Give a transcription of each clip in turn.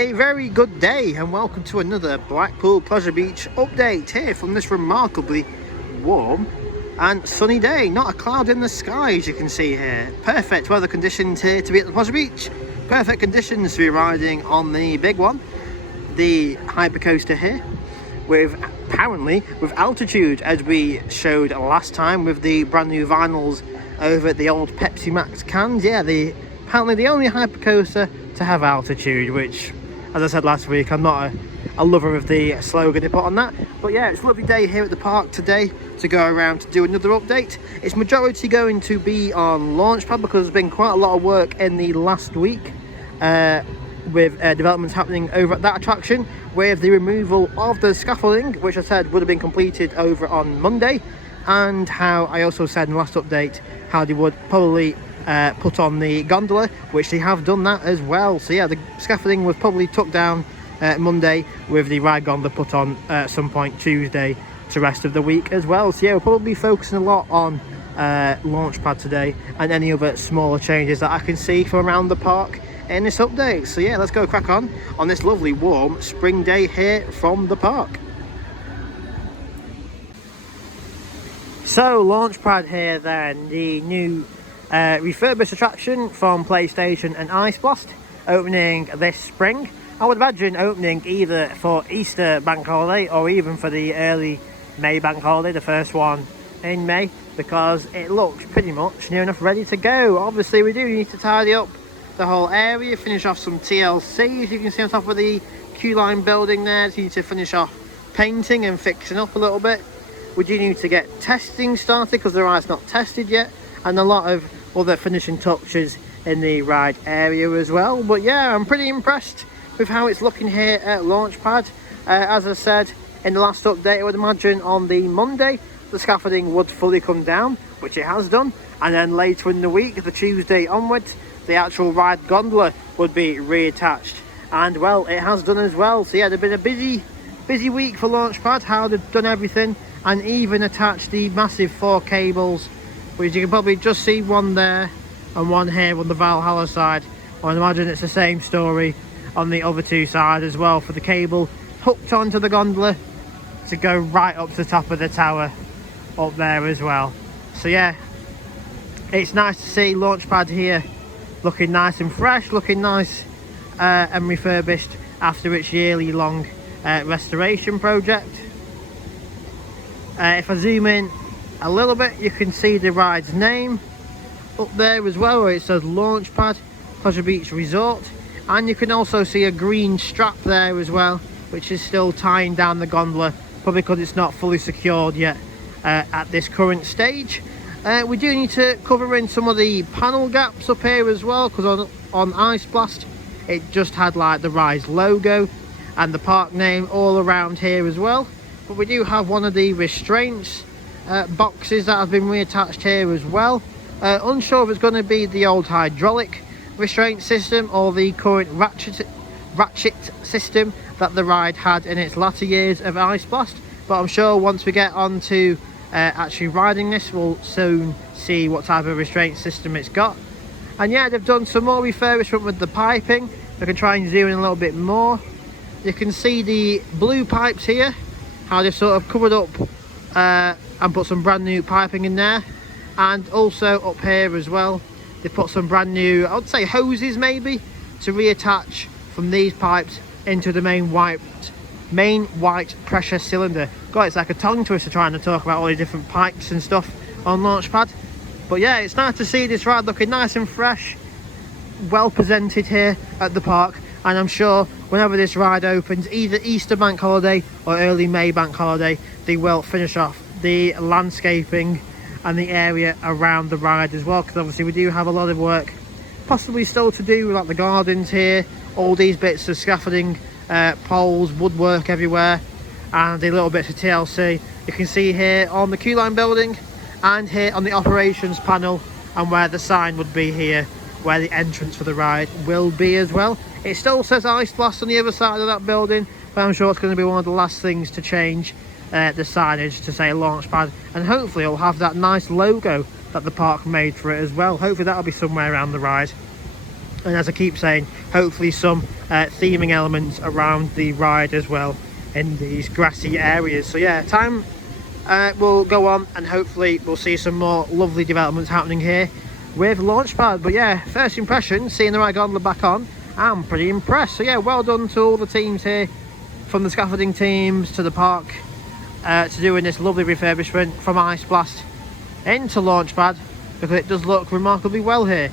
A very good day and welcome to another Blackpool Pleasure Beach update here from this remarkably warm and sunny day. Not a cloud in the sky, as you can see here. Perfect weather conditions here to be at the Pleasure Beach. Perfect conditions to be riding on the big one, the hypercoaster here, with apparently with altitude, as we showed last time with the brand new vinyls over the old Pepsi Max cans. Yeah, apparently the only hypercoaster to have altitude, which, as I said last week, I'm not a lover of the slogan they put on that. But yeah, it's a lovely day here at the park today to go around to do another update. It's majority going to be on Launchpad because there's been quite a lot of work in the last week with developments happening over at that attraction, with the removal of the scaffolding, which I said would have been completed over on Monday, and how I also said in the last update how they would probably put on the gondola, which they have done that as well. So yeah, the scaffolding was probably took down Monday, with the ride gondola put on at some point Tuesday to rest of the week as well. So yeah, we'll probably be focusing a lot on Launchpad today and any other smaller changes that I can see from around the park in this update. So yeah, let's go crack on this lovely warm spring day here from the park. So Launchpad here then, the new refurbished attraction from PlayStation and Ice Blast, opening this spring. I would imagine opening either for Easter bank holiday or even for the early May bank holiday, the first one in May, because it looks pretty much near enough ready to go. Obviously we do need to tidy up the whole area, finish off some TLC, as you can see on top of the queue-line building there. So you need to finish off painting and fixing up a little bit. We do need to get testing started because the ride's not tested yet, and a lot of other finishing touches in the ride area as well. But yeah, I'm pretty impressed with how it's looking here at Launchpad. As I said in the last update, I would imagine on the Monday the scaffolding would fully come down, which it has done, and then later in the week, the Tuesday onwards, the actual ride gondola would be reattached, and well, it has done as well. So yeah, there's been a busy week for Launchpad, how they've done everything and even attached the massive 4 cables, which you can probably just see one there and one here on the Valhalla side. I imagine it's the same story on the other 2 sides as well, for the cable hooked onto the gondola to go right up to the top of the tower up there as well. So yeah, it's nice to see Launchpad here looking nice and fresh, looking nice and refurbished after its yearly long restoration project. If I zoom in a little bit, you can see the ride's name up there as well, where it says Launchpad Pleasure Beach Resort, and you can also see a green strap there as well, which is still tying down the gondola, probably because it's not fully secured yet at this current stage. We do need to cover in some of the panel gaps up here as well, because on Ice Blast it just had like the Rise logo and the park name all around here as well. But we do have one of the restraints boxes that have been reattached here as well. Unsure if it's going to be the old hydraulic restraint system or the current ratchet system that the ride had in its latter years of Ice Blast, but I'm sure once we get on to actually riding this, we'll soon see what type of restraint system it's got. And yeah, they've done some more refurbishment with the piping. I can try and zoom in a little bit more. You can see the blue pipes here, how they've sort of covered up and put some brand new piping in there. And also up here as well, they put some brand new, I would say hoses maybe, to reattach from these pipes into the main white pressure cylinder. God, it's like a tongue twister trying to talk about all these different pipes and stuff on Launchpad. But yeah, it's nice to see this ride looking nice and fresh, well presented here at the park. And I'm sure whenever this ride opens, either Easter bank holiday or early May bank holiday, they will finish off the landscaping and the area around the ride as well, because obviously we do have a lot of work possibly still to do, like the gardens here, all these bits of scaffolding, poles, woodwork everywhere, and the little bits of TLC you can see here on the queue-line building and here on the operations panel, and where the sign would be here, where the entrance for the ride will be as well. It still says Ice Blast on the other side of that building, but I'm sure it's going to be one of the last things to change the signage to say Launchpad, and hopefully it'll have that nice logo that the park made for it as well. Hopefully that'll be somewhere around the ride. and as I keep saying, hopefully some theming elements around the ride as well in these grassy areas. So yeah, time will go on, and hopefully we'll see some more lovely developments happening here with Launchpad. But yeah, first impression, seeing the ride gondola back on, I'm pretty impressed. So yeah, well done to all the teams here, from the scaffolding teams to the park, to doing this lovely refurbishment from Ice Blast into Launchpad, because it does look remarkably well here.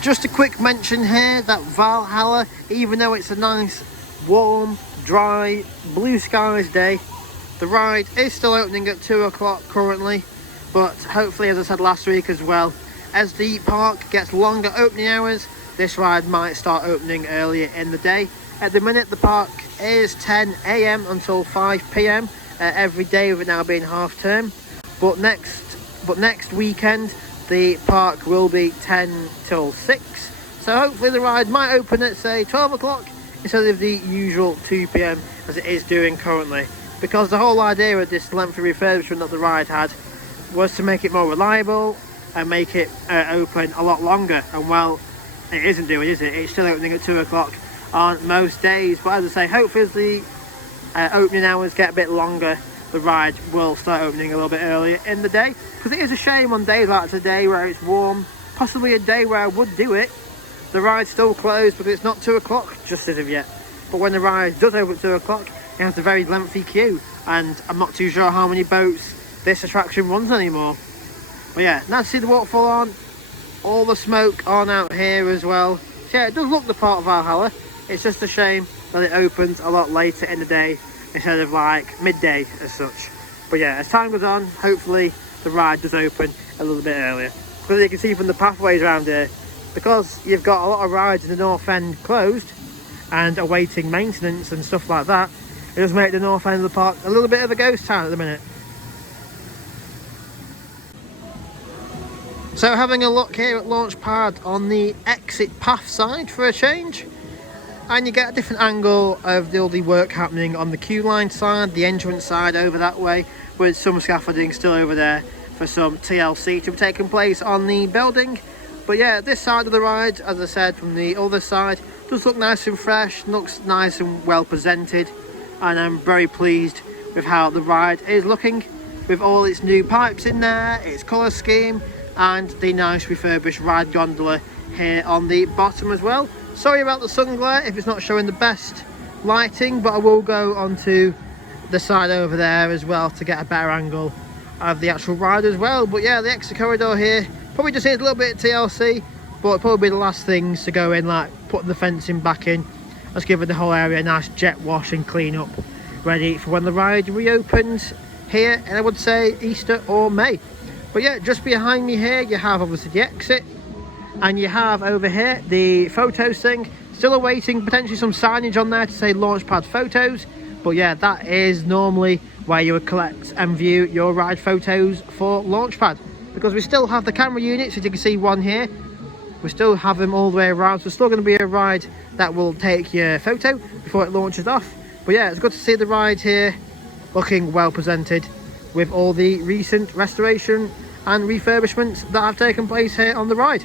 Just a quick mention here that Valhalla, even though it's a nice, warm, dry, blue skies day, the ride is still opening at 2 o'clock currently. But hopefully, as I said last week as well, as the park gets longer opening hours, this ride might start opening earlier in the day. At the minute, the park is 10 AM until 5 PM every day, with it now being half term. But next weekend, the park will be 10 till 6. So hopefully the ride might open at, say, 12 o'clock instead of the usual 2 PM as it is doing currently. Because the whole idea of this lengthy refurbishment that the ride had was to make it more reliable and make it open a lot longer. And well, it isn't doing, is it? It's still opening at 2 o'clock on most days. But as I say, hopefully as the opening hours get a bit longer, the ride will start opening a little bit earlier in the day. Because it is a shame on days like today where it's warm, possibly a day where I would do it, the ride's still closed because it's not 2 o'clock just as of yet. But when the ride does open at 2 o'clock, it has a very lengthy queue, and I'm not too sure how many boats this attraction runs anymore. But yeah, nice to see the waterfall on, all the smoke on out here as well. So yeah, it does look the part of Valhalla. It's just a shame that it opens a lot later in the day instead of like midday as such. But yeah, as time goes on, hopefully the ride does open a little bit earlier. Because you can see from the pathways around here, because you've got a lot of rides in the north end closed and awaiting maintenance and stuff like that, it does make the north end of the park a little bit of a ghost town at the minute. So having a look here at Launchpad on the exit path side for a change, and you get a different angle of all the work happening on the queue line side, the entrance side over that way, with some scaffolding still over there for some TLC to be taking place on the building. But yeah, this side of the ride, as I said, from the other side, does look nice and fresh, looks nice and well presented, and I'm very pleased with how the ride is looking, with all its new pipes in there, its colour scheme, and the nice refurbished ride gondola here on the bottom as well. Sorry about the sun glare if it's not showing the best lighting, but I will go onto the side over there as well to get a better angle of the actual ride as well. But yeah, the exit corridor here probably just needs a little bit of TLC, but it'll probably be the last things to go in, like putting the fencing back in. Let's give the whole area a nice jet wash and clean up, ready for when the ride reopens here, and I would say Easter or May. But yeah, just behind me here you have obviously the exit, and you have over here the photos thing. Still awaiting potentially some signage on there to say Launchpad photos. But yeah, that is normally where you would collect and view your ride photos for Launchpad, because we still have the camera units, as you can see one here. We still have them all the way around, so it's still going to be a ride that will take your photo before it launches off. But yeah, it's good to see the ride here looking well presented with all the recent restoration and refurbishments that have taken place here on the ride.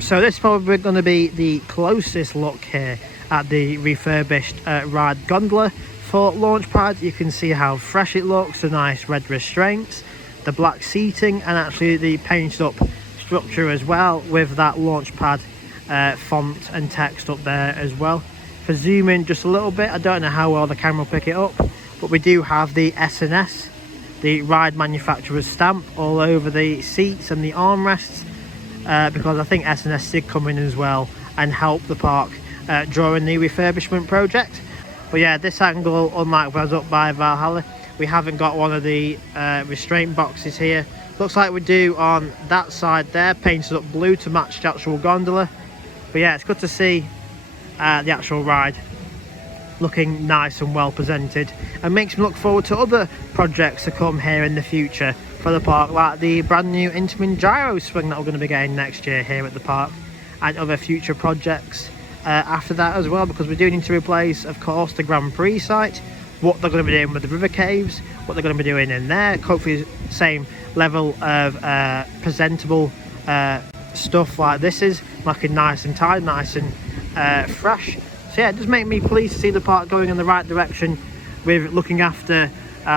So this is probably going to be the closest look here at the refurbished ride gondola for Launchpad. You can see how fresh it looks, the nice red restraints, the black seating, and actually the painted up structure as well, with that Launchpad font and text up there as well. For zoom in just a little bit, I don't know how well the camera will pick it up, but we do have the S&S, the ride manufacturer's stamp, all over the seats and the armrests, because I think S&S did come in as well and help the park during the refurbishment project. But yeah, this angle, unlike when I was up by Valhalla, we haven't got one of the restraint boxes here. Looks like we do on that side there, painted up blue to match the actual gondola. But yeah, it's good to see the actual ride looking nice and well presented, and makes me look forward to other projects to come here in the future for the park, like the brand new interim gyro swing that we're going to be getting next year here at the park, and other future projects after that as well, because we do need to replace, of course, the Grand Prix site, what they're going to be doing with the river caves, what they're going to be doing in there. Hopefully same level of presentable stuff like this is, looking nice and tidy, nice and fresh. So yeah, it does make me pleased to see the park going in the right direction with looking after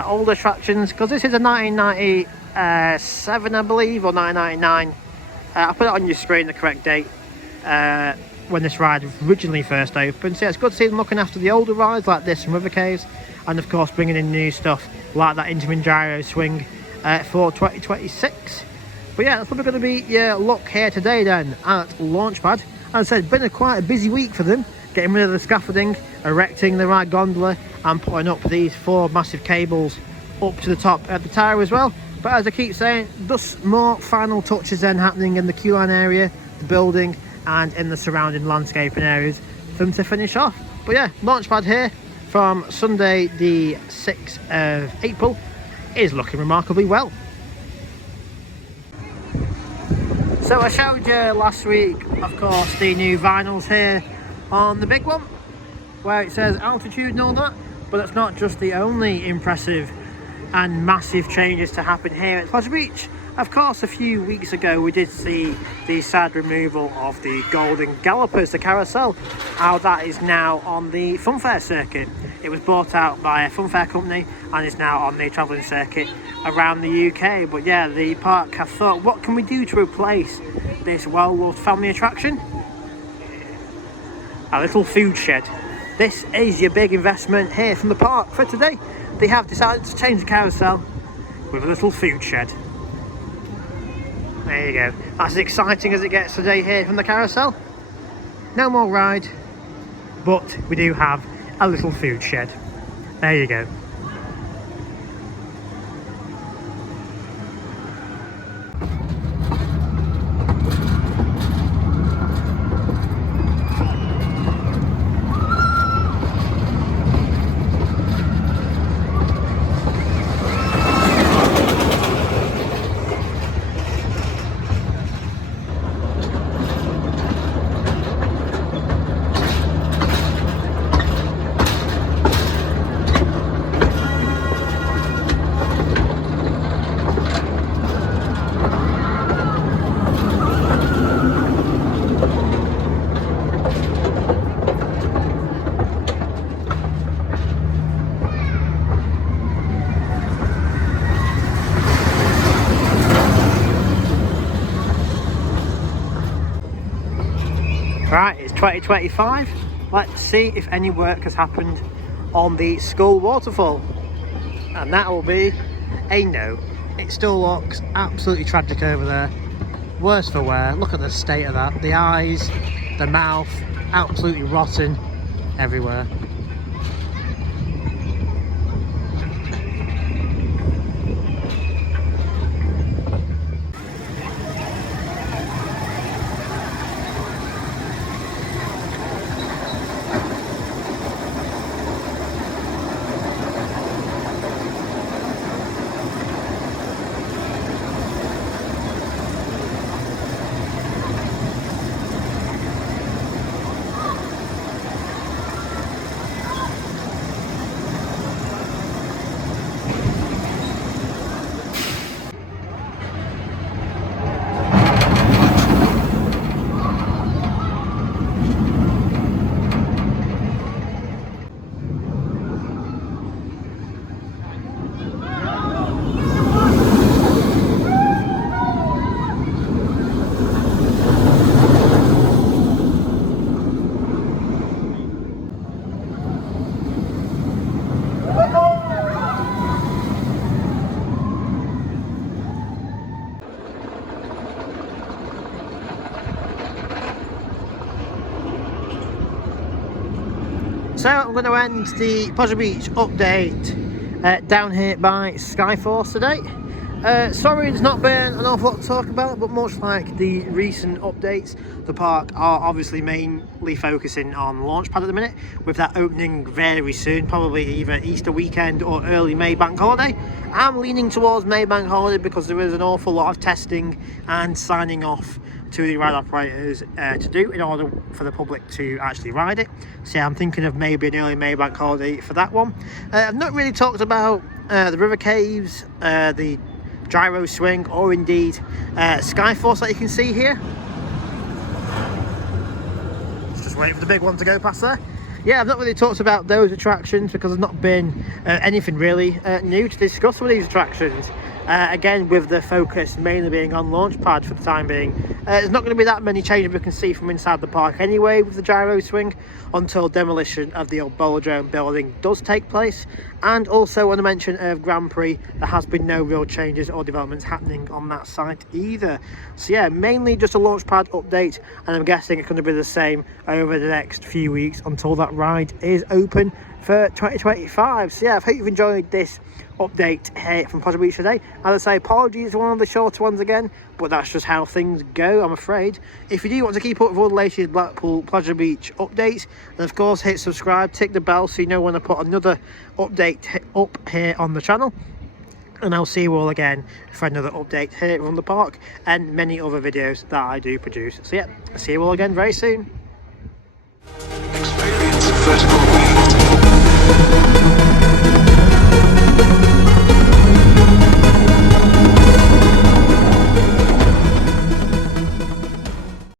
old attractions, because this is a 1997 I believe, or 1999. I'll put it on your screen, the correct date, when this ride originally first opened. So yeah, it's good to see them looking after the older rides like this and river caves, and of course bringing in new stuff like that Intamin swing for 2026. But yeah, that's probably going to be your look here today then at Launchpad. As I said, been quite a busy week for them, getting rid of the scaffolding, erecting the right gondola, and putting up these 4 massive cables up to the top of the tower as well. But as I keep saying, just more final touches then happening in the queue line area, the building, and in the surrounding landscaping areas for them to finish off. But yeah, Launchpad here from Sunday the 6th of April is looking remarkably well. So I showed you last week, of course, the new vinyls here on the big one, where it says altitude and all that, but that's not just the only impressive and massive changes to happen here at Pleasure Beach. Of course, a few weeks ago we did see the sad removal of the golden gallopers, the carousel, how that is now on the funfair circuit. It was bought out by a funfair company and is now on the travelling circuit around the UK. But yeah, the park have thought, what can we do to replace this well-loved family attraction? A little food shed. This is your big investment here from the park for today. They have decided to change the carousel with a little food shed. There you go. That's as exciting as it gets today here from the carousel. No more ride, but we do have a little food shed. There you go. Right, it's 2025. Let's see if any work has happened on the Skull waterfall. And that will be a no. It still looks absolutely tragic over there. Worse for wear. Look at the state of that. The eyes, the mouth, absolutely rotten everywhere. So I'm going to end the Pleasure Beach update down here by Skyforce today. Sorry there's not been an awful lot to talk about, but much like the recent updates, the park are obviously mainly focusing on Launchpad at the minute, with that opening very soon, probably either Easter weekend or early May bank holiday. I'm leaning towards May bank holiday because there is an awful lot of testing and signing off to the ride operators to do in order for the public to actually ride it. So yeah, I'm thinking of maybe an early May bank holiday for that one. I've not really talked about the river caves, the gyro swing, or indeed Skyforce that you can see here. Just waiting for the big one to go past there. Yeah, I've not really talked about those attractions because there's not been anything really new to discuss with these attractions. Again, with the focus mainly being on Launchpad for the time being. There's not going to be that many changes we can see from inside the park anyway with the gyro swing until demolition of the old Bowl-a-Drome building does take place. And also on the mention of Grand Prix, there has been no real changes or developments happening on that site either. So yeah, mainly just a Launchpad update, and I'm guessing it's going to be the same over the next few weeks until that ride is open for 2025. So yeah, I hope you've enjoyed this update here from Pleasure Beach today. As I say, apologies for one of the shorter ones again, but that's just how things go, I'm afraid. If you do want to keep up with all the latest Blackpool Pleasure Beach updates, then of course hit subscribe, tick the bell so you know when I put another update up here on the channel. And I'll see you all again for another update here from the park and many other videos that I do produce. So yeah, I'll see you all again very soon. Experience the first